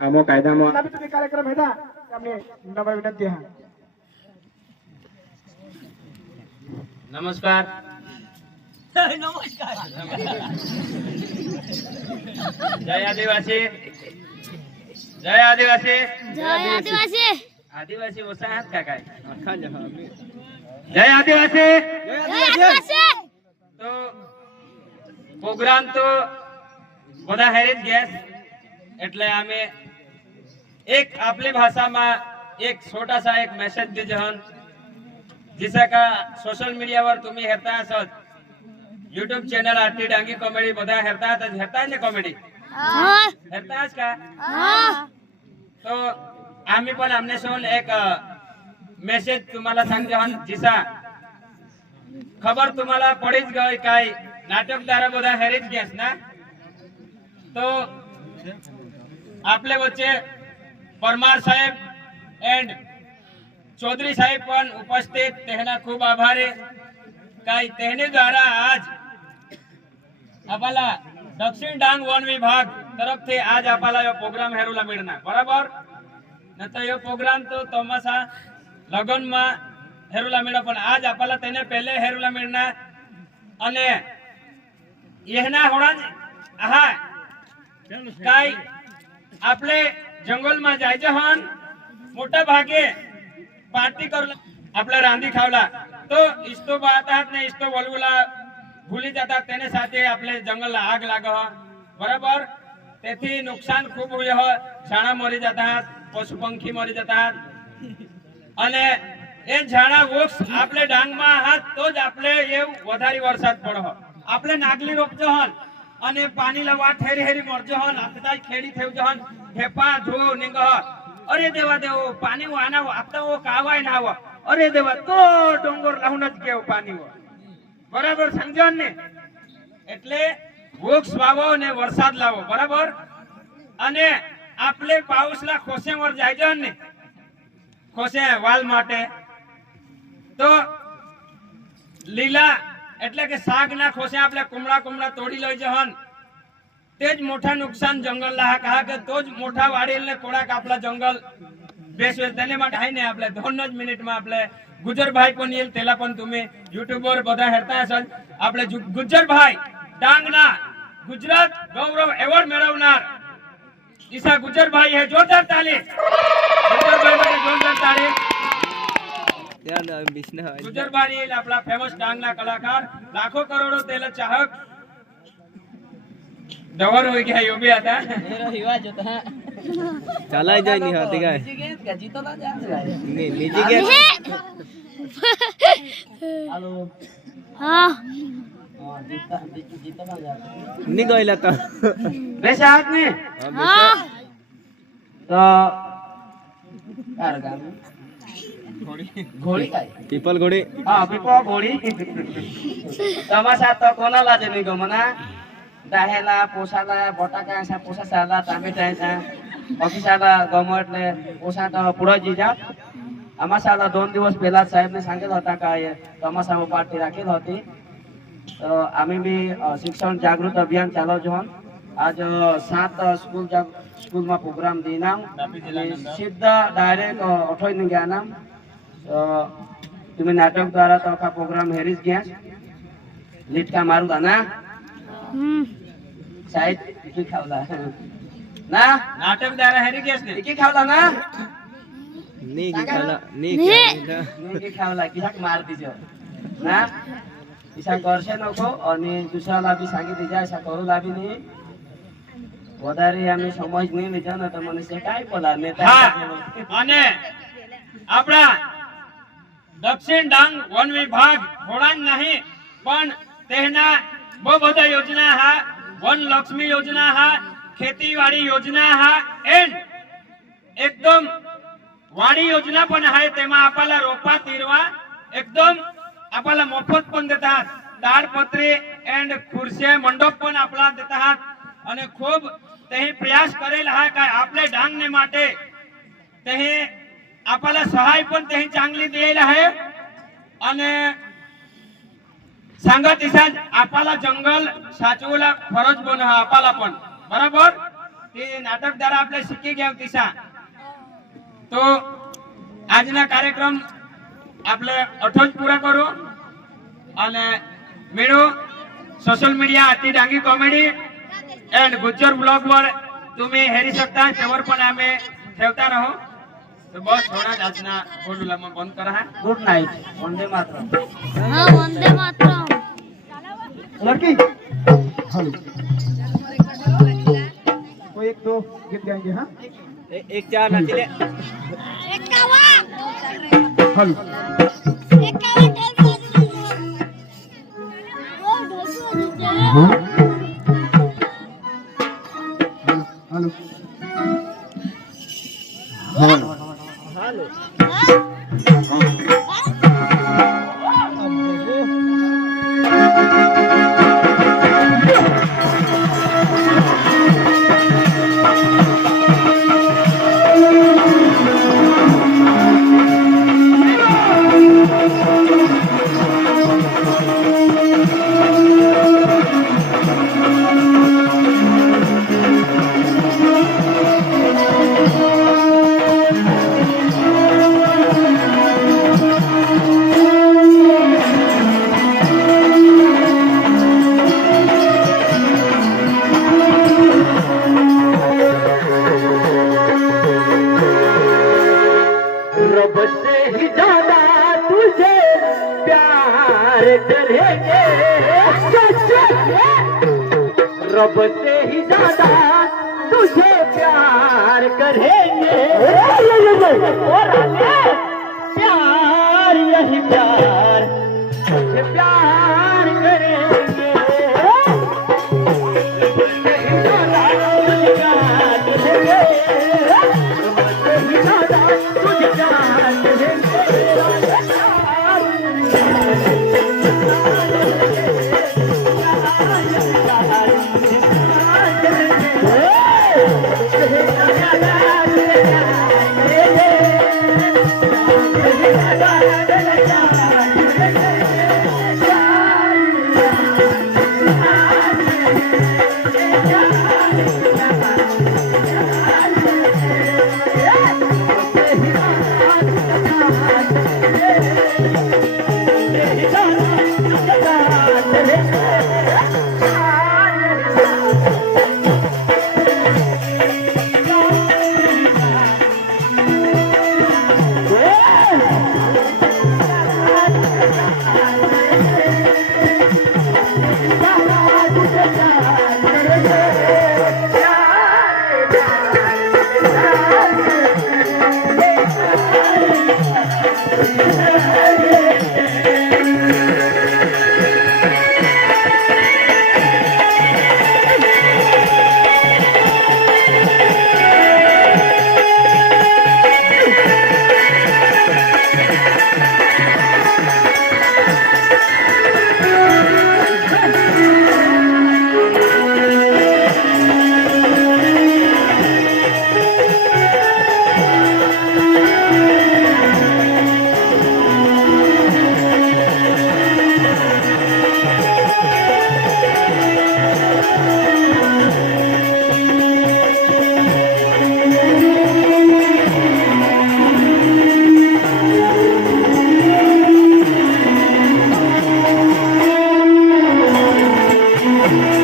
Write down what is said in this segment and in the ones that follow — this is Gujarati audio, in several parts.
આમો કાયદામાં કાર્યક્રમ હતા તમને નવા વિનંતી હા નમસ્કાર નમસ્કાર જય આદિવાસી જય આદિવાસી જય આદિવાસી આદિવાસી ઓછા હાથ કાકા જય આદિવાસી જય આદિવાસી તો પ્રોગ્રામ તો બધા હેરી જ ગેસ એટલે અમે एक आपली भाषा में एक छोटा सा एक मेसेज दे जहन जिसा का सोशल मीडिया वर तुम्ही हेरता असत YouTube channel Aarti Dangi comedy बघा हेरता आहात हेरता ना कॉमेडी હા हेरता का હા तो आम्ही पण आमने सोन एक मेसेज तुम्हाला सांगते जिसा. खबर तुम्हाला पडेच गाय काय? नाटकदारा बोधा हेरेच गॅस ना? तो आपले बच्चे परमार साहेब एंड चौधरी साहेब पण उपस्थित. तेहना खूप आभारी. काय तेहने द्वारा आज आपला दक्षिण डांग वन विभाग तरफ ते आज आपला प्रोग्राम हेरूला मिळणार. बरोबर? नंतर यो प्रोग्राम तो तमासा લગનમાં હેરુલા મેળા પણ આજ આપણા તેને પહેલે હેરુલા મેળના અને એના હોણા હા કાઈ આપણે જંગલમાં જાય છે હન, મોટા ભાગે પાર્ટી કરું આપણે રાંધી ખાવલા તો ઇસ્તો બાતા ને ઇસ્તો વલવલા ભૂલી જતા તેને સાથે આપણે જંગલ આગ લાગે હો. બરાબર તેથી નુકસાન ખૂબ હોય હો. ઝાડા મરી જતા પશુ પંખી મરી જતા અને એ ઝાડા વૃક્ષ આપણે ડાંગમાં હાથ, તો જ આપણે એવું વધારે વરસાદ પડો. આપણે નાગલી રોપજો હન અને પાણી લવા ઠેરી હેરી મરજો હન આપતા ખેડી થયું હન ઢેપા ધો નિંગ. અરે દેવા દેવો પાણી આના આપતા ઓ કાવાય ના અરે દેવા, તો ડોંગર રાહુન જ કેવું પાણી હો બરાબર સમજો ને? એટલે વૃક્ષ વાવો ને વરસાદ લાવો, બરાબર? અને આપણે પાઉસલા ખોસે વર જાય ને. ખોસે વાલ માટે. તો લીલા એટલે કે શાકના ખોસે આપણે કુમળા કુમળા તોડી લઈ જહન. તે જ મોટા નુકસાન જંગલ લાહ કહા કે તો જ મોટા વાડીને કોળા કાપલા જંગલ બેસવે. તેને માટે આવીને આપણે ધોન જ મિનિટમાં આપણે ગુજરભાઈ કોની તેલા પણ તમે યુટ્યુબર બધા હેરતા હશો. આપણે ગુજરભાઈ ડાંગના ગુજરાત ગૌરવ એવોર્ડ મેળવનાર ઈશા ગુજરભાઈ હે જોરદાર તાલીમ. ફેમસ ડાંગના કલાકાર લાખો કરોડો તેલ ચાહક. ડવર હોય ગયા ચલાઈ જાય ની હતી તો પીપલ ઘોડી? હા પીપલ ઘોડી. તમાશા તો કોનાલા નહીં ગમના દાહેલા પોસાલા બટાકા સા પોસા સાલા ટામેટા સા ઓફિસાલા ગમટ ને પોસા તો પુરાજી જા. અમારા સાલા દોન દિવસ પહેલા સાહેબને સાંગેલ હતા કે તમાશા પાર્ટી રાખેલ હતી. તો અમે બી શિક્ષણ જાગૃત અભિયાન ચાલો છો આજ સાત સ્કૂલ સ્કૂલમાં પ્રોગ્રામ દીના સીધા ડાયરેક્ટ અઠોઈ ગયા નામ તમે નાટક દ્વારા તો આખા પ્રોગ્રામ હેરી જ ગયા? લીટકા મારું તા ના? સાહેબ ટીકી ખાવલા. ના? નાટક દ્વારા હેરી ગયા ને? ટીકી ખાવલા ના ની? કી ખાવલા. ની કી ખાવલા કિસાક માર દીજો. ના? ઈસા કરશે નકો અને દુસરા લાભી સાંગી દીજા ઈસા કરો લાભી ની વધારે અમે સમજ નહીં લેજો ને તમને સે કાઈ પલા ને અને આપડા દક્ષિણ ડાંગ વન વિભાગ થોડાન નહીં, પણ તેના બહુ બધા યોજના હા, વન લક્ષ્મી યોજના હા, ખેતીવાડી યોજના હા, એન્ડ એકદમ વાડી યોજના પણ હા, તેમાં આપેલા રોપા તીરવા, એકદમ આપેલા મફત પણ દેતા હાથ. દાળપત્રી એન્ડ ખુરશે મંડપ પણ આપણા દેતા હાથ. અને ખૂબ તે પ્રયાસ કરેલા હા કે આપણે ડાંગને માટે તે आपल्याला सहाय पण तेही चांगली देईल आहे आणि सांगा तिसाच आपाला जंगल साचवला फरज बन हा आपाला पण बरोबर ते नाटक द्वारा आपल्या शिकी घ्या तिसा તો આજના કાર્યક્રમ આપણે અઠો જ પૂરા કરો અને મેળો સોશિયલ મીડિયા અતિ Dangi comedy and Gujjar blog वर तुम्ही हेरी शकता त्यावर पण आम्ही ठेवता राहू તો બસ થોડા જ આજના ગોડુલામાં બંધ કરા હા. ગુડ નાઈટ વંદે માતરમ. હા વંદે માતરમ. લડકી. હાલો કોઈ એક તો ગીત ચાર નાચી લે એક तुझे प्यार करेंगे प्यार यही प्यार तुझे प्यार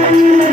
Yeah.